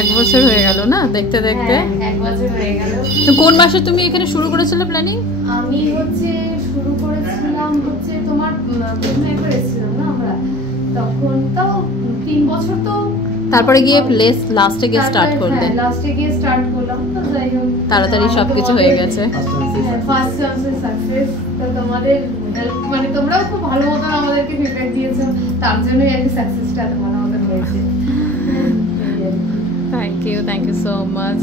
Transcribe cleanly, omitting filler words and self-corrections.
1 বছর হয়ে গেল না দেখতে দেখতে। 1 বছর হয়ে গেল। তো কোন মাসে তুমি এখানে শুরু করেছিলে প্ল্যানিং? আমি শুরু করেছিলাম তোমার প্রথমে একবার এসেছিলাম না আমরা, তখন তাও 3 বছর। তো তারপরে গিয়ে লাস্টে গিয়ে স্টার্ট করলে? লাস্টে গিয়ে স্টার্ট করলাম। তো যাই হোক তাড়াতাড়ি সবকিছু হয়ে গেছে। First success. তো তোমাদের হেল্প, মানে তোমরাও খুব ভালো মতন আমাদেরকে ফিডব্যাক দিয়েছো, তার জন্যই আর কি সাকসেসটা তোমার মতন হয়েছে। Thank you so much.